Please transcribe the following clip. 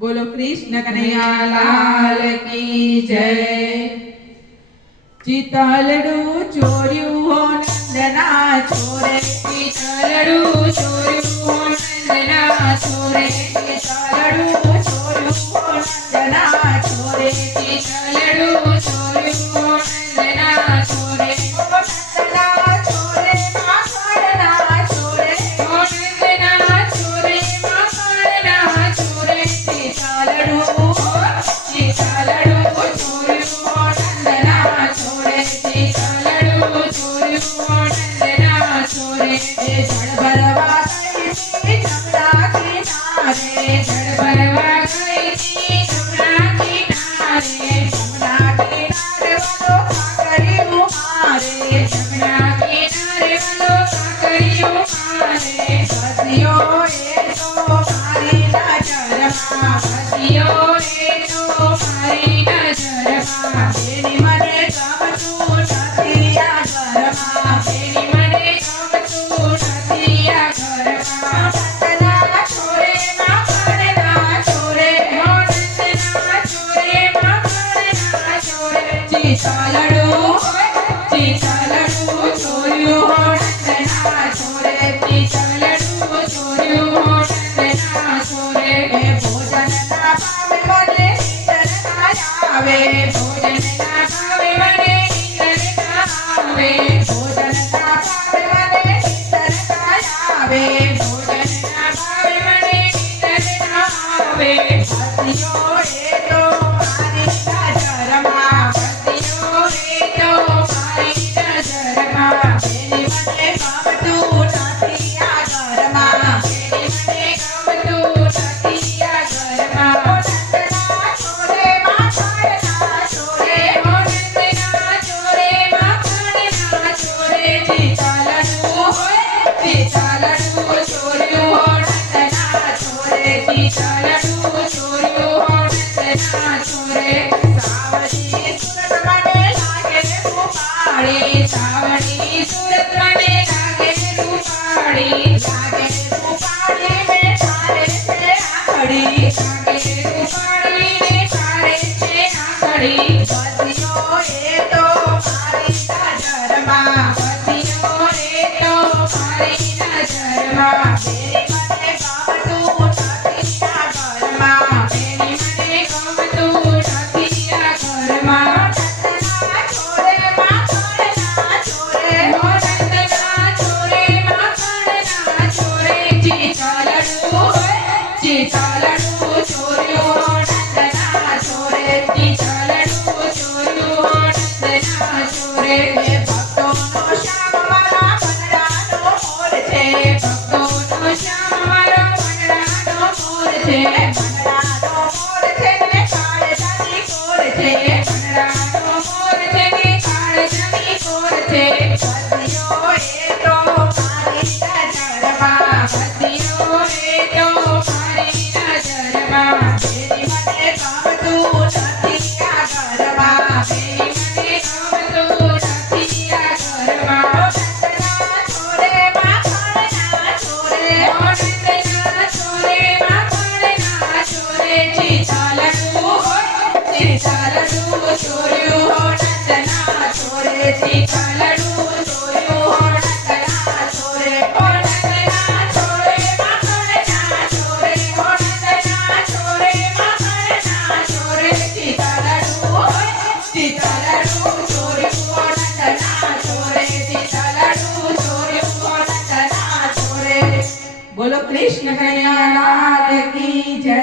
बोलो कृष्ण कन्हैया लाल की जय। चीतलडू चोर्यू हो नंदना छोरे, चीतलडू चोर्यू हो नंदना छोरे, चीतलडू चोर्यू हो नंदना छोरे, चीतलडू चोर्यू हो नंदना छोरे, नंदना छोरे माखणना छोरे, नंदना छोरे माखणना छोरे, चीतलडू चीतलडू चोर्यू हो नंदना छोरे, चीतलडू चोर्यू हो नंदना छोरे, जड़ भरवा गई जमुना किनारे, जड़ भरवा गई थी जमुना किनारे, जमुना किनारे वालों काकरियों मारे, जमुना किनारे वालों काकरियों मारे, बसियो ये तो मारी नजरमा, बसियो रे तो मारी नजरमा, तेरी मने गमतू नथिया गरमा, तेरी मने गमતું નથી આ ઘરમાં, नंदना छोरे माखणना छोरे, નંદના છોરે માખણના છોરે, चीतलडू ચીતલડુ ચોર્યું હો નંદના છોરે, ચીતલડુ ચોર્યું હો નંદના છોરે, भोजन ना पावे मने नींदर ना आवे, ભોજન ના ભાવે મને નીંદર ના આવે, भोजन ना पावे मने नींदर ना आवे, ભોજન ના ભાવે મને નીંદર ના આવે, हसियो ये तो मारी नजरमा, બસિયો રે તો મારી નજરમાં, तेरी मने गमतू नथिया गरमा, તેરી મને ગમતું નથી આ ઘરમાં, नंदना छोरे माखणना छोरे, હો નંદના છોરે માખણના છોરે, ચીતલડુ ચીતલડુ ચોર્યું હો નંદના છોરે, ચીતલડુ ચોર્યું હો નંદના છોરે, सावरी सूरत मने लागे रूपाળી, સાવડી સુરત મને લાગે રૂપાળી, लागे रूपाળી में थारे से आखड़ी, લાગે રૂપાળી ને તારે છે આંગળી, बसियो ये तो मारी नजरमा, બસિયો રે તો મારી નજરમાં, तेरी मने गमतू नथिया गरमा, તેની મને ગમતું નથી આ ઘરમાં, नंदना छोरे माखणना छोरे, હો નંદના છોરે માખણના છોરે, ચીતલડુ ચીતલડુ ચોર્યું હો નંદના છોરે, ચીતલડુ ચોર્યું હો નંદના છોરે, ये भक्तों नो श्याम वाला बनडानो मोर छे, ભક્તોનો શ્યામ મારો વનડાનો મોર છે, बनडानो मोर छे ने काળજાની કોર છે, વનડાનો મોર છે કે કાળજાની કોર છે, બસિયો એ તો મારી નજરમાં, બસિયો રે તો મારી નજરમાં, તેરી મને ગમતું નથી આ ઘરમાં, તેરી મને ગમતું નથી આ ઘરમાં, નંદના છોરે માખણના છોરે, હો નંદના છોરે માખણના છોરે, ચીતલડુ ચીતલડુ ચોર્યું હો નંદના છોરે, ચીતલડુ ચોર્યું હો નંદના છોરે, હો નંદના છોરે માખણના છોરે, હો નંદના છોરે માખણના છોરે, ચીતલડુ ચીતલડુ ચોર્યું હો નંદના છોરે, ચીતલડુ ચોર્યું હો નંદના છોરે, બોલો કૃષ્ણ કનૈયા લાલ કી જય।